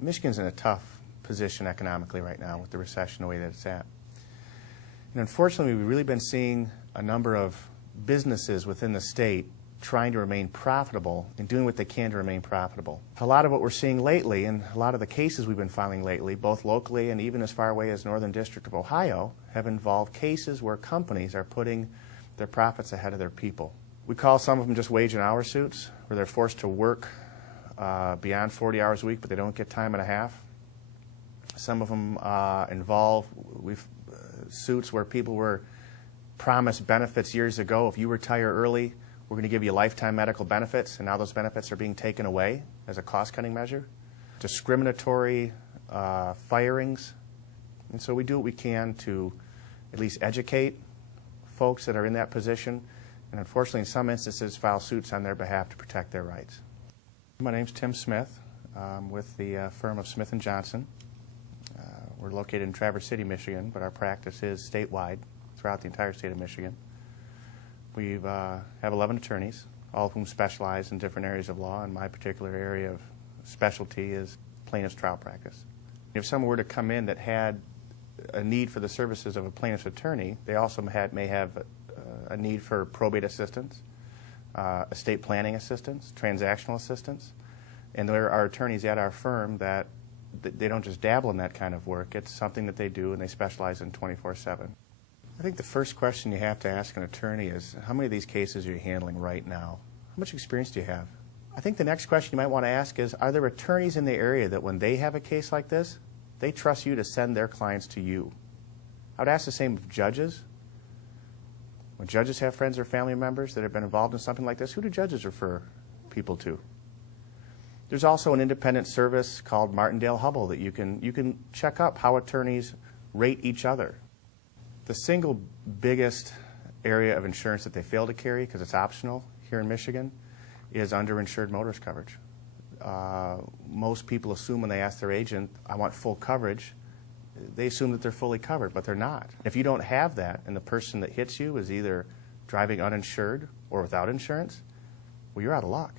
Michigan's in a tough position economically right now with the recession the way that it's at. And unfortunately, we've really been seeing a number of businesses within the state trying to remain profitable and doing what they can to remain profitable. A lot of what we're seeing lately, and a lot of the cases we've been filing lately, both locally and even as far away as Northern District of Ohio, have involved cases where companies are putting their profits ahead of their people. We call some of them just wage and hour suits, where they're forced to work beyond 40 hours a week, but they don't get time and a half. Some of them involve suits where people were promised benefits years ago. If you retire early, we're going to give you lifetime medical benefits, and now those benefits are being taken away as a cost-cutting measure. Discriminatory firings. And so we do what we can to at least educate folks that are in that position, and unfortunately in some instances file suits on their behalf to protect their rights. My name's Tim Smith. I'm with the firm of Smith & Johnson. We're located in Traverse City, Michigan, but our practice is statewide throughout the entire state of Michigan. We have 11 attorneys, all of whom specialize in different areas of law, and my particular area of specialty is plaintiff's trial practice. If someone were to come in that had a need for the services of a plaintiff's attorney, they also may have a need for probate assistance, estate planning assistance, transactional assistance, and there are attorneys at our firm that they don't just dabble in that kind of work. It's something that they do and they specialize in 24/7. I think the first question you have to ask an attorney is, how many of these cases are you handling right now? How much experience do you have? I think the next question you might want to ask is, are there attorneys in the area that when they have a case like this, they trust you to send their clients to you? I would ask the same of judges. When judges have friends or family members that have been involved in something like this, who do judges refer people to? There's also an independent service called Martindale-Hubbell that you can check up how attorneys rate each other. The single biggest area of insurance that they fail to carry, because it's optional here in Michigan, is underinsured motorist coverage. Most people assume when they ask their agent, I want full coverage, they assume that they're fully covered, but they're not. If you don't have that and the person that hits you is either driving uninsured or without insurance, well, you're out of luck.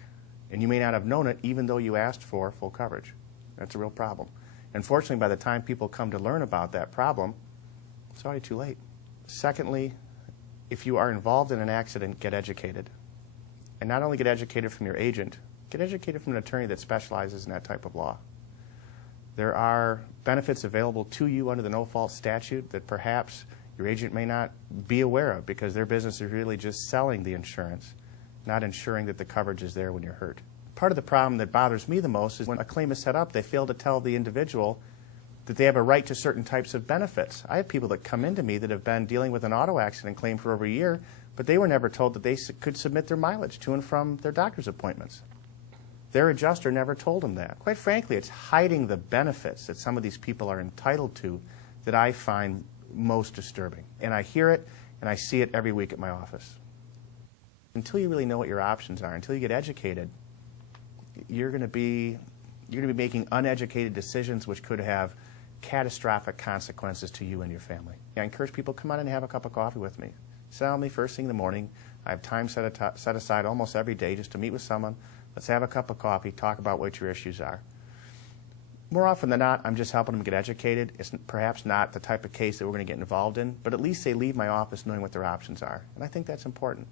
And you may not have known it even though you asked for full coverage. That's a real problem. Unfortunately, by the time people come to learn about that problem, it's already too late. Secondly, if you are involved in an accident, get educated. And not only get educated from your agent, get educated from an attorney that specializes in that type of law. There are benefits available to you under the no-fault statute that perhaps your agent may not be aware of because their business is really just selling the insurance, not ensuring that the coverage is there when you're hurt. Part of the problem that bothers me the most is when a claim is set up, they fail to tell the individual that they have a right to certain types of benefits. I have people that come into me that have been dealing with an auto accident claim for over a year, but they were never told that they could submit their mileage to and from their doctor's appointments. Their adjuster never told them that. Quite frankly, it's hiding the benefits that some of these people are entitled to that I find most disturbing. And I hear it and I see it every week at my office. Until you really know what your options are, until you get educated, you're going to be making uneducated decisions which could have catastrophic consequences to you and your family. I encourage people to come out and have a cup of coffee with me. Sit down with me first thing in the morning. I have time set aside almost every day just to meet with someone. Let's have a cup of coffee, talk about what your issues are. More often than not, I'm just helping them get educated. It's perhaps not the type of case that we're going to get involved in, but at least they leave my office knowing what their options are. And I think that's important.